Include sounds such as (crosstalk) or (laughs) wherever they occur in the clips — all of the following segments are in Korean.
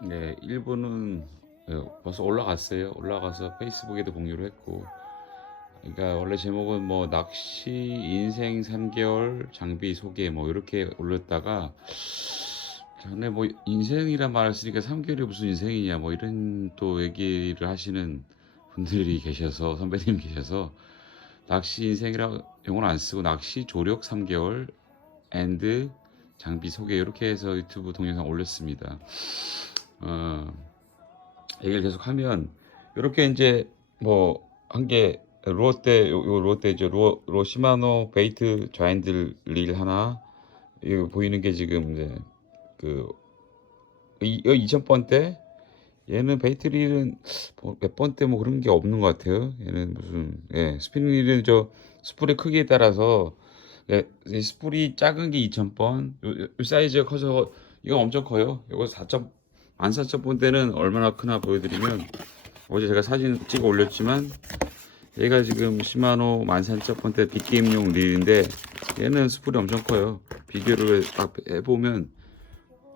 네, 일부는 예, 벌써 올라갔어요. 올라가서 페이스북에도 공유를 했고. 그러니까 원래 제목은 뭐 낚시 인생 3개월 장비 소개 뭐 이렇게 올렸다가 전에 뭐 인생이란 말을 쓰니까 3개월이 무슨 인생이냐 뭐 이런 또 얘기를 하시는 분들이 계셔서 선배님 계셔서 낚시 인생이라 용어는 안 쓰고 낚시 조력 3개월 앤드 장비 소개 이렇게 해서 유튜브 동영상 올렸습니다. 어, 얘기를 계속 하면 이렇게 이제 뭐 한 개 루어때 요, 요 루어때죠 루어 로 시마노 베이트 자인들 릴 하나? 이거 보이는 게 지금 이제 그 이, 2000번대 얘는 베이트 릴은 뭐몇 번대 뭐 그런 게 없는 것 같아요. 얘는 무슨 예 스피닝 릴은 저 스풀의 크기에 따라서 예, 이 스풀이 작은 게 2000번 요, 요 사이즈가 커서 이거 엄청 커요. 이거 4점 14,000번대는 얼마나 크나 보여드리면 어제 제가 사진 찍어 올렸지만 얘가 지금 시마노 14,000번대 빅게임용 릴인데 얘는 스풀이 엄청 커요. 비교를 딱 해보면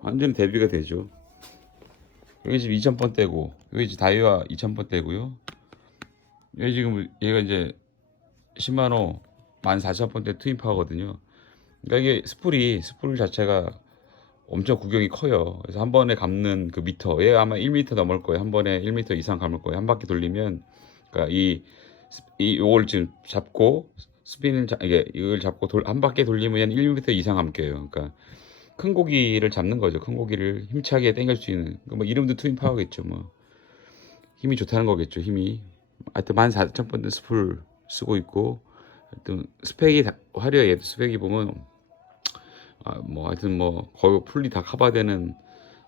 완전히 대비가 되죠. 여기 지금 2,000번대고 여기 지금 다이와 2,000번대고요. 여기 지금 얘가 이제 시마노 14,000번대 트윈파거든요. 그러니까 이게 스풀이 스풀 자체가 엄청 구경이 커요. 그래서 한 번에 감는 그 미터, 얘 아마 1미터 넘을 거예요. 한 번에 1미터 이상 감을 거예요. 한 바퀴 돌리면, 그러니까 이, 이, 요걸 지금 잡고, 스핀을, 자, 이게, 이걸 잡고 돌, 한 바퀴 돌리면 1미터 이상 감겨요. 그러니까 큰 고기를 잡는 거죠. 큰 고기를 힘차게 당길 수 있는. 그뭐 이름도 트윈 파워겠죠. 뭐. 힘이 좋다는 거겠죠. 힘이. 하여튼 14,000번째 스풀 쓰고 있고, 하여튼 스펙이, 다- 화려해. 스펙이 보면 아, 뭐 하여튼 뭐 거의 풀리 다 커버되는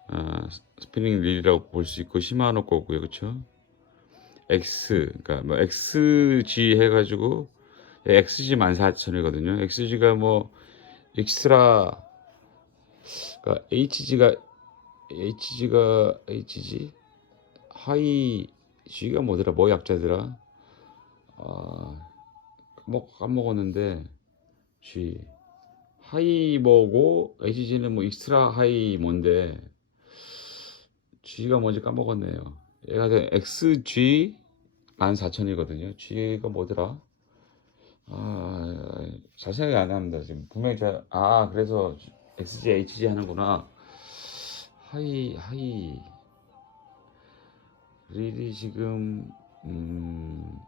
아, 스피닝 릴이라고 볼 수 있고 시마노 거고요, 그렇죠? X, 그러니까 뭐 XG 해가지고 XG 14,000이거든요. XG가 뭐 엑스트라, 그러니까 HG가 HG가 HG 하이 G가 뭐더라, 뭐 약자더라? 아, 뭐 까먹었는데 G 하이 뭐고 HG는 뭐 익스트라 하이 뭔데 G가 뭔지 까먹었네요. 얘가 그 XG 14,000이거든요. G가 뭐더라? 아, 잘 생각이 안 납니다. 지금 분명히 잘, 아, 그래서 XG, HG 하는구나. 하이, 하이. 릴이 지금, 음,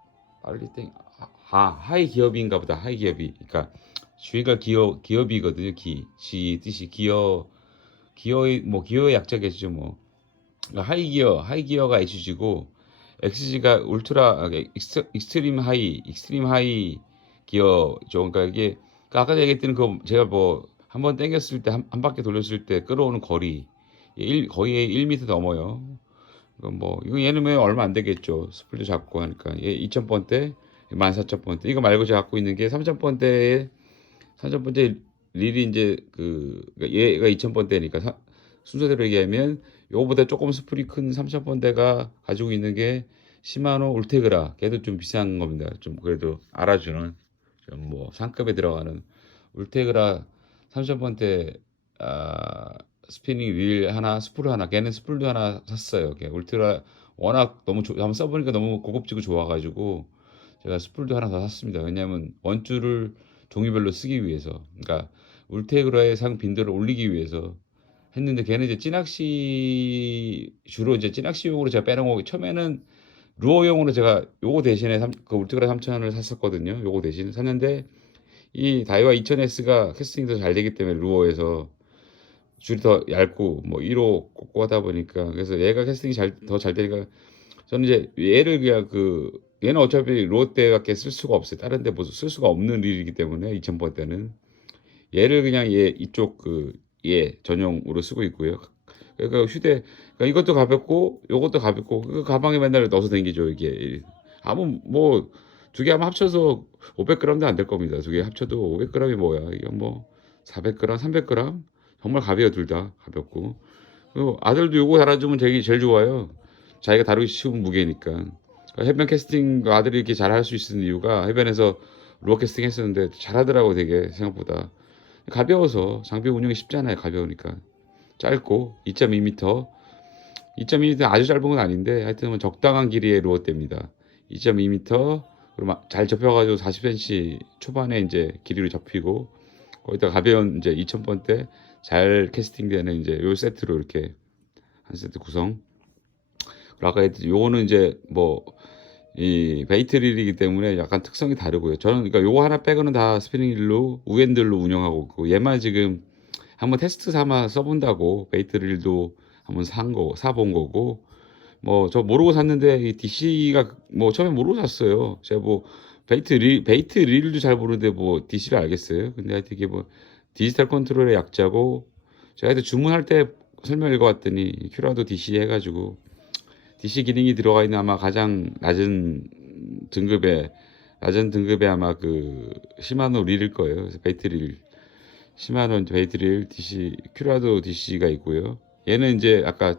빨리 땡, 아, 하이 기업인가 보다. 하이 기업이. 그러니까, G가 기업, 기업이거든요. 기, 지 뜻이 기업, 기어의, 뭐, 기어의 약자겠죠, 뭐. 그러니까 하이 기어, 하이 기어가 HG고, XG가 울트라, 아, 익스, 익스트림 하이, 익스트림 하이 기어죠. 그러니까 이게, 그러니까 아까 얘기했던 그, 제가 뭐, 한번 당겼을 때, 한, 한 바퀴 돌렸을 때 끌어오는 거리, 일, 거의 1m 넘어요. 이건 뭐, 이거 얘는 뭐 얼마 안 되겠죠. 스플도 잡고 하니까. 얘 2,000번대, 14,000번대. 이거 말고 제가 갖고 있는 게 3,000번대에 3,000번째 릴이 이제 그 그러니까 얘가 2,000번대니까 순서대로 얘기하면 요거보다 조금 스프리 큰 3,000번대가 가지고 있는 게 시마노 울테그라 걔도 좀 비싼 겁니다. 좀 그래도 알아주는 좀 뭐 상급에 들어가는 울테그라 3,000번대 아 스피닝 릴 하나 스프루 하나 걔는 스프루도 하나 샀어요. 걔 울트라 워낙 너무 좋- 한번 써보니까 너무 고급지고 좋아가지고 제가 스프루도 하나 더 샀습니다. 왜냐하면 원줄을 종류별로 쓰기 위해서 그러니까 울테그라의 상 빈도를 올리기 위해서 했는데 걔는 이제 찌낚시 주로 이제 찌낚시용으로 제가 빼놓은 거고 처음에는 루어용으로 제가 요거 대신에 삼- 그 울테그라 3000을 샀었거든요. 요거 대신 샀는데 이 다이와 2000S가 캐스팅이 더잘 되기 때문에 루어에서 줄이 더 얇고 뭐 1호 꽂고 하다 보니까 그래서 얘가 캐스팅이 잘 더 잘 되니까 저는 이제 얘를 그냥 그 얘는 어차피 롯데밖에 쓸 수가 없어요. 다른 데뭐쓸 수가 없는 릴이기 때문에 2000번 때는 얘를 그냥 얘 이쪽 그얘 전용으로 쓰고 있고요. 그러니까 휴대 그러니까 이것도 가볍고 요것도 가볍고 그 가방에 맨날 넣어서 다니죠 이게 아무 뭐 두 개 하면 합쳐서 500g도 안 될 겁니다. 두 개 합쳐도 500g이 뭐야? 이건 뭐 400g, 300g 정말 가벼워 둘 다 가볍고 그리고 아들도 요거 달아주면 되게 제일 좋아요. 자기가 다루기 쉬운 무게니까. 그러니까 해변 캐스팅 그 아들이 이렇게 잘 할 수 있는 이유가 해변에서 루어 캐스팅 했었는데 잘하더라고 되게 생각보다 가벼워서 장비 운영이 쉽잖아요 가벼우니까 짧고 2.2m 2.2m 아주 짧은 건 아닌데 하여튼 뭐 적당한 길이의 루어대입니다. 2.2m 그리고 막잘 접혀가지고 40cm 초반에 이제 길이로 접히고 거기다 가벼운 이제 2000번대 잘 캐스팅되는 이제 요 세트로 이렇게 한 세트 구성. 했듯이 요거는 이제 뭐 이 베이트 릴이기 때문에 약간 특성이 다르고요. 저는 그러니까 요거 하나 빼고는 다 스피닝 릴로 우엔들로 운영하고 있고 얘만 지금 한번 테스트 삼아 써본다고 베이트 릴도 한번 산 거, 사본 거고 뭐 저 모르고 샀는데 이 DC가 뭐 처음에 모르고 샀어요. 제가 뭐 베이트 릴 베이트 릴도 잘 모르는데 뭐 DC를 알겠어요. 근데 하여튼 이게 뭐 디지털 컨트롤의 약자고 제가 주문할 때 설명 읽어봤더니 큐라도 DC 해가지고 DC 기능이 들어가 있는 아마 가장 낮은 등급의 낮은 등급의 아마 그 시마노 릴일 거예요. 그래서 베이트 릴 시마노 베이트 릴 DC 큐라도 DC가 있고요. 얘는 이제 아까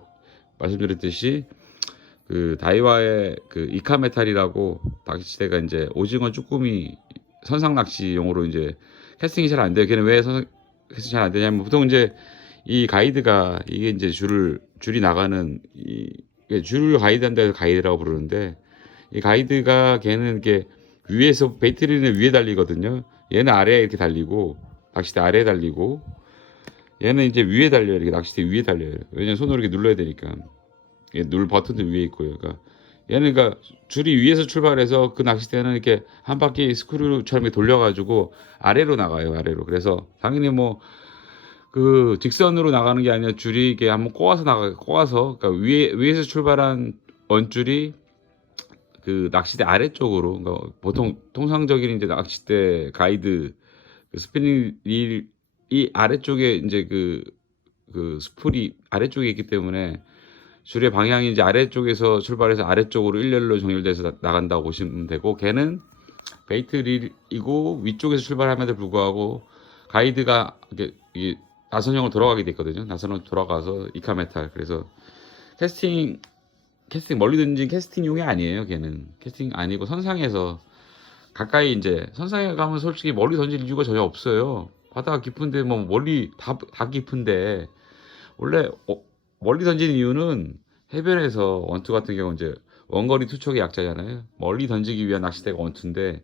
말씀드렸듯이 그 다이와의 그 이카메탈이라고 낚시대가 이제 오징어 쭈꾸미 선상 낚시용으로 이제 캐스팅이 잘 안 돼요. 걔는 왜 선상 캐스팅 잘 안 되냐면 보통 이제 이 가이드가 이게 이제 줄을 줄이 나가는 이 이게 줄 가이드 한다 해서 가이드라고 부르는데 이 가이드가 걔는 이렇게 위에서 베이트리는 위에 달리거든요. 얘는 아래에 이렇게 달리고 낚시대 아래에 달리고 얘는 이제 위에 달려요. 이렇게 낚시대 위에 달려요. 왜냐면 손으로 이렇게 눌러야 되니까. 얘눌 버튼도 위에 있고요. 그러니까 얘는 그러니까 줄이 위에서 출발해서 그 낚싯대는 이렇게 한 바퀴 스크류처럼 돌려가지고 아래로 나가요. 아래로. 그래서 당연히 뭐 그 직선으로 나가는 게 아니라 줄이 이게 한번 꼬아서 나가 꼬아서 그러니까 위에 위에서 출발한 원줄이 그 낚싯대 아래쪽으로 그러니까 보통 통상적인 이제 낚싯대 가이드 그 스피닝 릴이 아래쪽에 이제 그 그 스풀이 아래쪽에 있기 때문에 줄의 방향이 이제 아래쪽에서 출발해서 아래쪽으로 일렬로 정렬돼서 나- 나간다고 보시면 되고 걔는 베이트 릴이고 위쪽에서 출발함에도 불구하고 가이드가 이게 이 나선형으로 돌아가게 됐거든요. 나선으로 돌아가서 이카메탈 그래서 캐스팅 캐스팅 멀리 던진 캐스팅용이 아니에요. 걔는 캐스팅 아니고 선상에서 가까이 이제 선상에 가면 솔직히 멀리 던질 이유가 전혀 없어요. 바다가 깊은데 뭐 멀리 다, 다 깊은데 원래 어, 멀리 던지는 이유는 해변에서 원투 같은 경우 이제 원거리 투척의 약자잖아요. 멀리 던지기 위한 낚싯대가 원투인데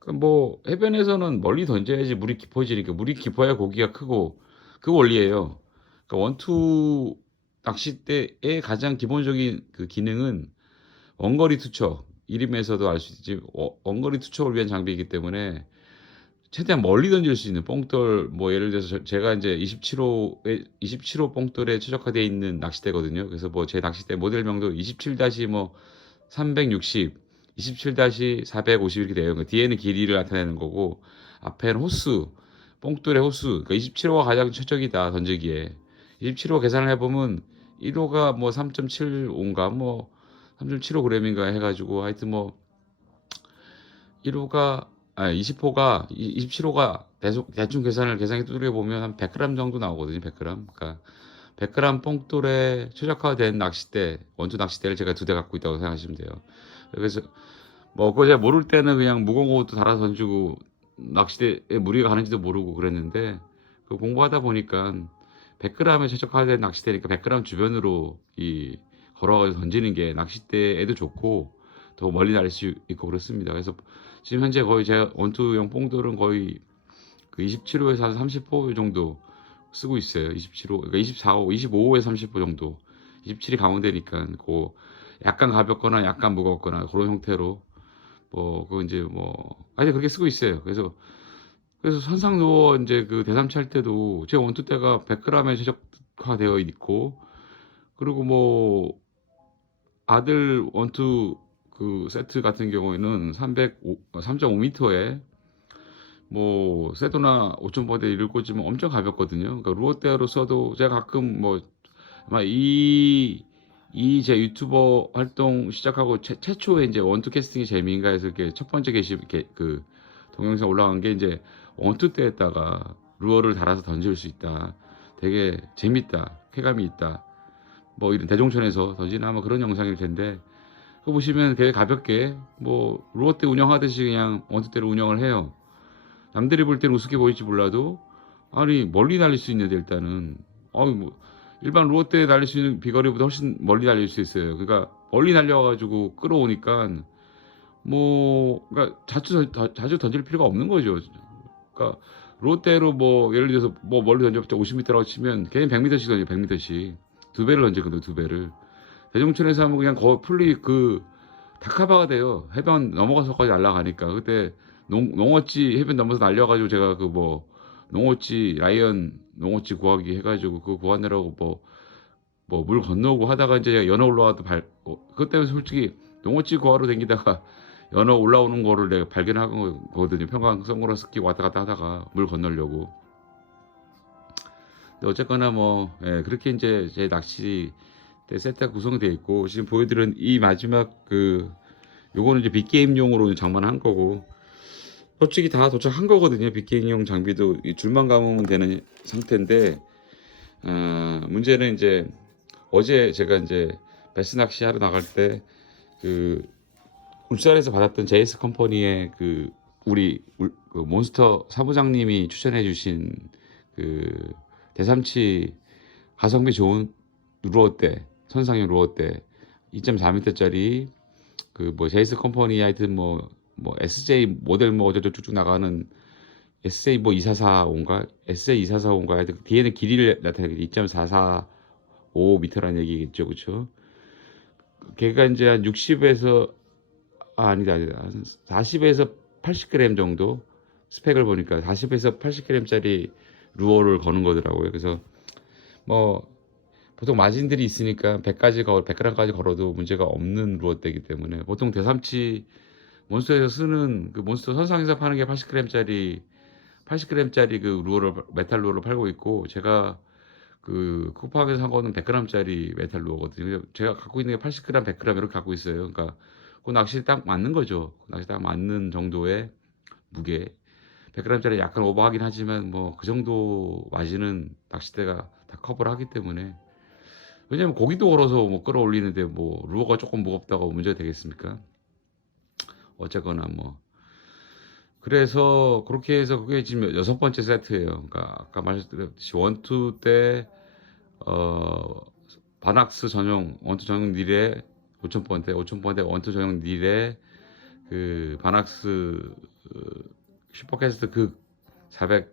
그뭐 해변에서는 멀리 던져야지 물이 깊어지니까 물이 깊어야 고기가 크고 그 원리예요. 그러니까 원투 낚싯대의 가장 기본적인 그 기능은 원거리 투척 이름에서도 알 수 있지 어, 원거리 투척을 위한 장비이기 때문에 최대한 멀리 던질 수 있는 뽕돌 뭐 예를 들어서 저- 제가 이제 27호에 27호 뽕돌에 최적화되어 있는 낚싯대거든요. 그래서 뭐 제 낚싯대 모델명도 27-뭐 360, 27-450 이렇게 돼요. 그 뒤에는 길이를 나타내는 거고 앞에는 호수, 뽕돌의 호수. 그러니까 27호가 가장 최적이다 던지기에. 27호 계산을 해보면 1호가 뭐 3.75인가 뭐 3.75g인가 해가지고 하여튼 뭐 1호가 아 20호가 27호가 대충, 대충 계산을 계산해 두드려 보면 한 100g 정도 나오거든요. 100g. 그러니까 100g 뽕돌에 최적화된 낚싯대 원투 낚싯대를 제가 두 대 갖고 있다고 생각하시면 돼요. 그래서 뭐 그거 제가 모를 때는 그냥 무거운 것도 달아서 던지고 낚싯대에 무리가 가는지도 모르고 그랬는데 그 공부하다 보니까 100g에 최적화된 낚싯대니까 100g 주변으로 이 걸어가지고 던지는 게 낚싯대에도 좋고 더 멀리 날 수 있고 그렇습니다. 그래서 지금 현재 거의 제가 원투용 뽕돌은 거의 그 27호에서 한 30호 정도 쓰고 있어요. 27호, 그러니까 24호, 25호에 30호 정도. 27이 가운데니까 그 약간 가볍거나 약간 무겁거나 그런 형태로 뭐 그거 이제 뭐 아니 그렇게 쓰고 있어요. 그래서 그래서 선상 누워 이제 그 대삼치 할 때도 제 원투 때가 100g에 최적화되어 있고 그리고 뭐 아들 원투 그 세트 같은 경우에는 305, 3.5m에 뭐 세도나 5.5대 이를 꽂으면 엄청 가볍거든요. 그러니까 루어대로 써도 제가 가끔 뭐 아마 이 이 제 유튜버 활동 시작하고 최, 최초에 이제 원투 캐스팅이 재미인가 해서 이렇게 첫 번째 게시 이렇게 그 동영상 올라간 게 이제 원투 때에다가 루어를 달아서 던질 수 있다. 되게 재밌다. 쾌감이 있다. 뭐 이런 대종천에서 던지는 아마 그런 영상일 텐데 그거 보시면 되게 가볍게 뭐 루어 때 운영하듯이 그냥 원투 때를 운영을 해요. 남들이 볼 때는 우습게 보일지 몰라도 아니 멀리 날릴 수 있는데 일단은 어이 뭐 일반 루어대 날릴 수 있는 비거리보다 훨씬 멀리 날릴 수 있어요. 그러니까 멀리 날려가지고 끌어오니까 뭐 그러니까 자주 던- 자주 던질 필요가 없는 거죠. 그러니까 롯데로 뭐 예를 들어서 뭐 멀리 던져봤자 50m라고 치면 걔는 100m씩 던져 100m씩 두 배를 던지거든 두 배를 대종천에서 하면 그냥 거 풀리 그 다카바가 돼요 해변 넘어가서까지 날아가니까 그때 농, 농어찌 해변 넘어서 날려가지고 제가 그 뭐 농어찌 라이언 농어찌 구하기 해가지고 그거 구하느라고 뭐 뭐 물 건너고 하다가 이제 연어 올라와도 발 어, 그것 때문에 솔직히 농어찌 구하러 다니다가 (laughs) 연어 올라오는 거를 내가 발견한 거거든요. 평강 선글라스 끼고 왔다 갔다 하다가 물 건너려고. 근데 어쨌거나 뭐 예, 그렇게 이제 제 낚시 때 세트가 구성되어 있고 지금 보여드린 이 마지막 그 요거는 이제 빅게임용으로 장만한 거고 솔직히 다 도착한 거거든요. 빅게임용 장비도 이 줄만 감으면 되는 상태인데 어, 문제는 이제 어제 제가 이제 베스 낚시 하러 나갈 때 그 울산에서 받았던 JS 컴퍼니의 그 우리 울- 그 몬스터 사부장님이 추천해 주신 그 대삼치 가성비 좋은 루어대 선상용 루어대 2.4m짜리 그뭐 JS 컴퍼니 하여튼 뭐 뭐 SJ 모델 뭐 어쩌고 쭉쭉 나가는 SJ 뭐 2445인가 SJ 2445인가 하여튼 뒤에는 길이를 나타내게 2.445m라는 얘기겠죠 그쵸 걔가 이제 한 60에서 아, 아니다, 아니다. 한 40에서 80g 정도 스펙을 보니까 40에서 80g짜리 루어를 거는 거더라고요. 그래서 뭐 보통 마진들이 있으니까 100까지 걸 100g까지 걸어도 문제가 없는 루어대이기 때문에 보통 대삼치 몬스터에서 쓰는 그 몬스터 선상에서 파는 게 80g짜리 80g짜리 그 루어를 메탈 루어를 팔고 있고 제가 그 쿠팡에서 산 거는 100g짜리 메탈 루어거든요. 제가 갖고 있는 게 80g, 100g 이렇게 갖고 있어요. 그러니까 그 낚시 딱 맞는 거죠. 그 낚시 딱 맞는 정도의 무게. 100g짜리 약간 오버하긴 하지만 뭐 그 정도 마진은 낚싯대가 다 커버를 하기 때문에 왜냐면 고기도 걸어서 뭐 끌어올리는데 뭐 루어가 조금 무겁다고 문제가 되겠습니까? 어쨌거나 뭐 그래서 그렇게 해서 그게 지금 여섯 번째 세트예요. 그러니까 아까 말씀드렸듯이 원투 때 어, 바낙스 전용 원투 전용 닐에 5,000번대 5,000번대 원투 전용 닐에 그 바낙스 그 슈퍼캐스트 그 400,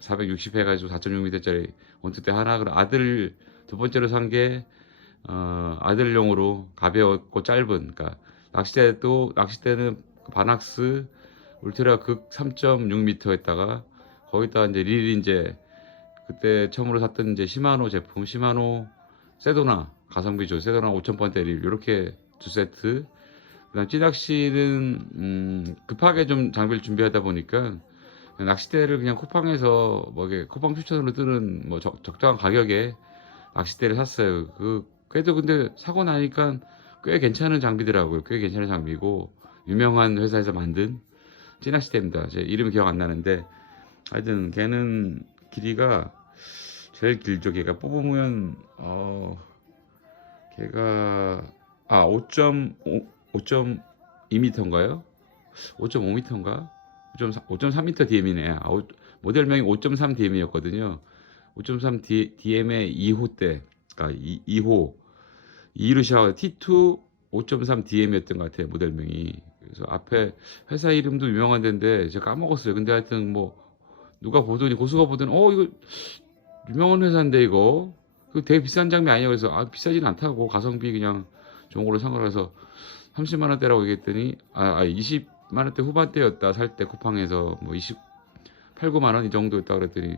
460 해가지고 4.6m짜리 원투 때 하나 그리고 아들 두 번째로 산게 어, 아들용으로 가벼웠고 짧은 그러니까 낚싯대도 낚싯대는 그 바낙스 울트라 극 3.6m에다가 거기다 이제 릴이 이제 그때 처음으로 샀던 이제 시마노 제품 시마노 세도나 가성비죠 세도나 5,000번대 릴 이렇게 두 세트 그다음 찌낚시는 음, 급하게 좀 장비를 준비하다 보니까 낚싯대를 그냥 쿠팡에서 뭐 이게 쿠팡 추천으로 뜨는 뭐 적, 적당한 가격에 낚싯대를 샀어요. 그 그래도 근데 사고 나니까 꽤 괜찮은 장비더라고요. 꽤 괜찮은 장비고 유명한 회사에서 만든 찌낚싯대입니다. 제 이름이 기억 안 나는데 하여튼 걔는 길이가 제일 길죠. 걔가 뽑으면 어 걔가 아 5.5 5.2m인가요? 5.5m인가? 5.3m DM이네. 아, 오- 모델명이 5.3 DM이었거든요. 5.3 DM의 2호 때, 아, 2, 호 2로 시작하고 T2 5.3 DM이었던 것 같아요. 모델명이. 그래서 앞에 회사 이름도 유명한 데인데 제가 까먹었어요. 근데 하여튼 뭐 누가 보더니 고수가 보더니 어 이거 유명한 회사인데 이거 그 되게 비싼 장비 아니야 그래서 아 비싸진 않다고 가성비 그냥 좋은 걸로 산 거라서 30만 원대라고 얘기했더니 아, 아 20만 원대 후반대였다 살 때 쿠팡에서 뭐 20, 8, 9만 원 이 정도였다 그랬더니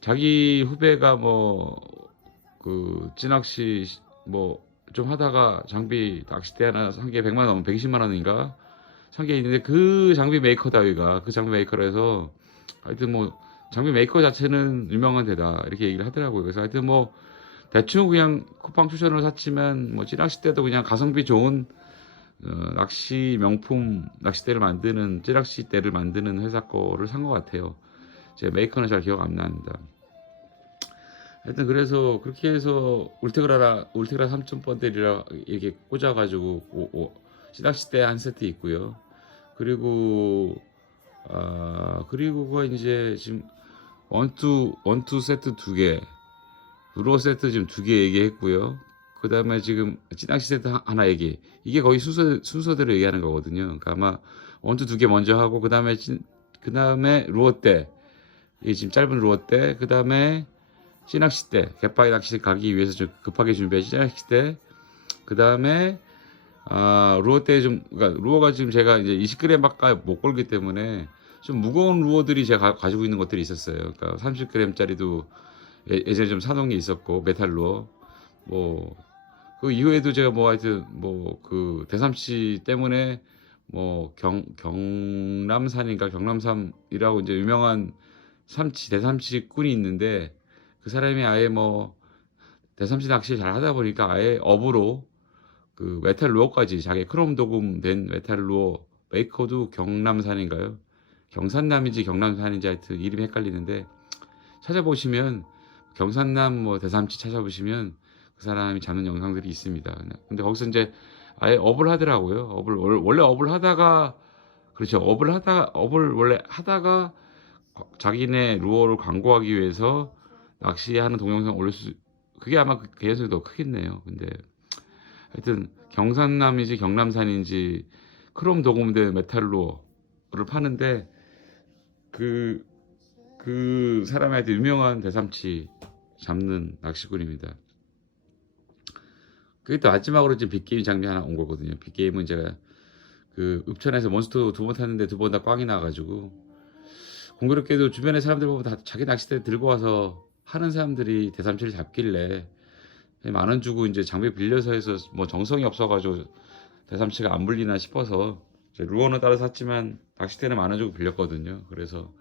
자기 후배가 뭐그 찌낚시 뭐 좀 하다가 장비 낚싯대 하나 산게 100만 원, 120만 원인가 산 게 있는데 그 장비 메이커다 여기가 그 장비 메이커라서 하여튼 뭐 장비 메이커 자체는 유명한 데다 이렇게 얘기를 하더라고요. 그래서 하여튼 뭐 대충 그냥 쿠팡 추천으로 샀지만 뭐 찌낚싯대도 그냥 가성비 좋은 어, 낚시 명품 낚싯대를 만드는 찌낚싯대를 만드는 회사 거를 산 것 같아요. 제 메이커는 잘 기억 안 납니다. 하여튼 그래서 그렇게 해서 울테그라 울테그라 3.번대리라 이렇게 꽂아가지고 오, 오, 찌낚싯대 한 세트 있고요. 그리고 아 그리고 그거 이제 지금 원투 원투 세트 두 개. 루어 세트 지금 두 개 얘기했고요. 그 다음에 지금 찌낚시 세트 하- 하나 얘기. 이게 거의 순서, 순서대로 얘기하는 거거든요. 그러니까 아마 원투 두 개 먼저 하고, 그 다음에, 그 다음에 루어 때. 이게 지금 짧은 루어 때. 그 다음에 찌낚시 때. 갯바위 낚시 가기 위해서 좀 급하게 준비한 찌낚시 때. 그 다음에, 아, 루어 때 좀, 그러니까 루어가 지금 제가 이제 20g밖에 못 걸기 때문에 좀 무거운 루어들이 제가 가, 지고 있는 것들이 있었어요. 그러니까 30g짜리도 예, 예전에 좀 사놓은 게 있었고, 메탈 루어. 뭐, 그 이후에도 제가 뭐 하여튼 뭐 그 대삼씨 때문에 뭐 경, 경남산인가 경남삼이라고 이제 유명한 삼치 대삼치 꾼이 있는데 그 사람이 아예 뭐 대삼치 낚시 잘 하다 보니까 아예 업으로 그 메탈 루어까지 자기 크롬 도금된 메탈 루어 메이커도 경남산인가요? 경산남인지 경남산인지 하여튼 이름이 헷갈리는데 찾아보시면 경산남 뭐 대삼치 찾아보시면 그 사람이 잡는 영상들이 있습니다. 근데 거기서 이제 아예 업을 하더라고요. 업을 월- 원래 업을 하다가 그렇죠. 업을 하다 업을 원래 하다가 자기네 루어를 광고하기 위해서 낚시하는 동영상 올릴 수 그게 아마 그 개연성이 더 크겠네요. 근데 하여튼 경산남인지 경남산인지 크롬 도금된 메탈 루어를 파는데 그그 사람한테 유명한 대삼치 잡는 낚시꾼입니다. 그게 또 마지막으로 지금 빅게임 장비 하나 온 거거든요. 빅게임은 제가 그 읍천에서 몬스터 두 번 탔는데 두 번 다 꽝이 나가지고 공교롭게도 주변에 사람들 보면 다 자기 낚싯대 들고 와서 하는 사람들이 대삼치를 잡길래 만 원 주고 이제 장비 빌려서 해서 뭐 정성이 없어가지고 대삼치가 안 물리나 싶어서 루어는 따로 샀지만 낚싯대는 만 원 주고 빌렸거든요. 그래서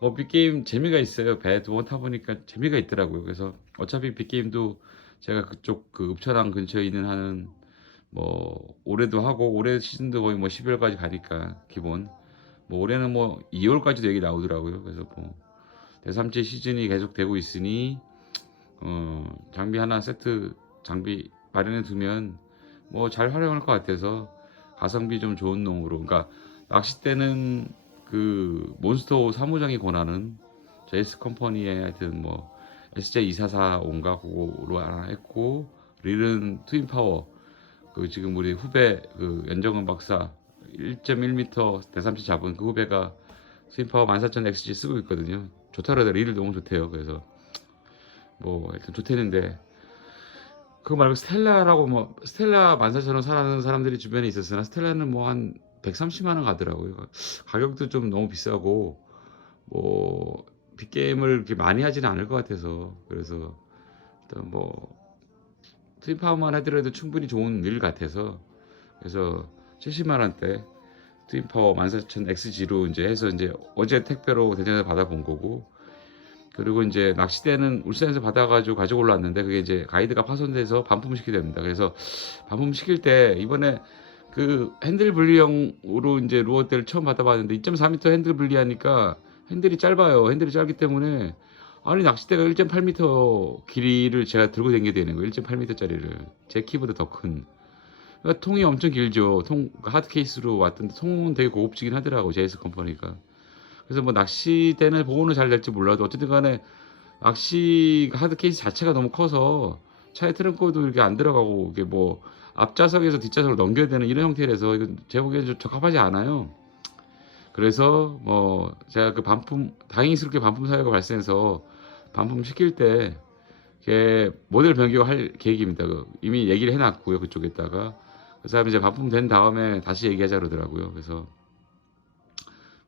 뭐 빅게임 재미가 있어요. 배 두 번 타보니까 재미가 있더라고요. 그래서 어차피 빅게임도 제가 그쪽 그 읍천항 근처에 있는 하는 뭐 올해도 하고 올해 시즌도 거의 뭐 12월까지 가니까 기본 뭐 올해는 뭐 2월까지도 얘기 나오더라고요. 그래서 뭐 대삼치 시즌이 계속 되고 있으니 어 장비 하나 세트 장비 마련해 두면 뭐 잘 활용할 것 같아서 가성비 좀 좋은 놈으로. 그러니까 낚싯대는 그 몬스터 사무장이 권하는 JS 컴퍼니의 하여튼 뭐 SJ244 온가 그거로 하나 했고 릴은 트윈 파워 그 지금 우리 후배 그 연정은 박사 1.1m 대삼치 잡은 그 후배가 트윈 파워 14000XG 쓰고 있거든요 좋더라고요. 릴 너무 좋대요. 그래서 뭐 하여튼 좋대는데 그거 말고 스텔라라고 뭐 스텔라 14,000원 사는 사람들이 주변에 있었으나 스텔라는 뭐 한 130만 원 가더라고요. 가격도 좀 너무 비싸고 뭐 빅게임을 이렇게 많이 하지는 않을 것 같아서 그래서 일단 뭐 트윈파워만 하더라도 충분히 좋은 일 같아서 그래서 70만 원대 트윈파워 14,000 XG로 이제 해서 이제 어제 택배로 대전에서 받아본 거고 그리고 이제 낚시대는 울산에서 받아가지고 가지고 올라왔는데 그게 이제 가이드가 파손돼서 반품 시켜야 됩니다. 그래서 반품 시킬 때 이번에 그 핸들 분리형으로 이제 루어대를 처음 받아봤는데 2.4m 핸들 분리하니까 핸들이 짧아요. 핸들이 짧기 때문에 아니 낚싯대가 1.8m 길이를 제가 들고 다니게 되는 거예요. 1.8m짜리를 제 키보다 더 큰. 그러니까 통이 엄청 길죠. 통 하드 케이스로 왔던데 통은 되게 고급지긴 하더라고 JS 컴퍼니가. 그래서 뭐 낚시대는 보호는 잘 될지 몰라도 어쨌든 간에 낚시 하드 케이스 자체가 너무 커서 차에 트렁크도 이렇게 안 들어가고 이게 뭐 앞좌석에서 뒷좌석으로 넘겨야 되는 이런 형태라서 이건 제 보기에는 좀 적합하지 않아요. 그래서 뭐 제가 그 반품 다행스럽게 반품 사유가 발생해서 반품 시킬 때 모델 변경할 계획입니다. 그 이미 얘기를 해놨고요 그쪽에다가 그 사람이 이제 반품된 다음에 다시 얘기하자 그러더라고요. 그래서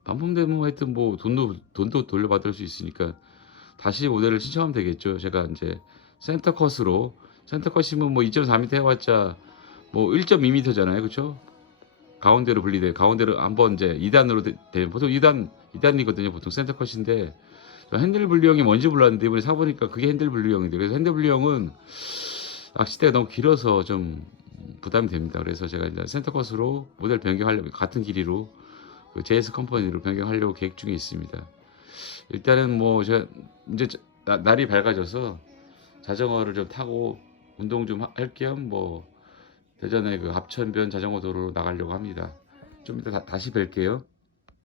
반품되면 뭐 하여튼 뭐 돈도 돈도 돌려받을 수 있으니까 다시 모델을 신청하면 되겠죠. 제가 이제 센터 컷으로 센터 컷이면 뭐 2.4m 해봤자 뭐 1.2m잖아요, 그렇죠? 가운데로 분리돼 가운데로 한번 이제 2단으로 되, 보통 2단 2단이거든요. 보통 센터 컷인데 저 핸들 분리형이 뭔지 몰랐는데 이번에 사보니까 그게 핸들 분리형인데 그래서 핸들 분리형은 낚싯대가 너무 길어서 좀 부담이 됩니다. 그래서 제가 이제 센터컷으로 모델 변경하려고 같은 길이로 그 JS 컴퍼니로 변경하려고 계획 중에 있습니다. 일단은 뭐 제가 이제 저- 나- 날이 밝아져서 자전거를 좀 타고 운동 좀 할 겸 뭐 대전에 그 합천변 자전거 도로로 나가려고 합니다. 좀 이따 다, 다시 뵐게요.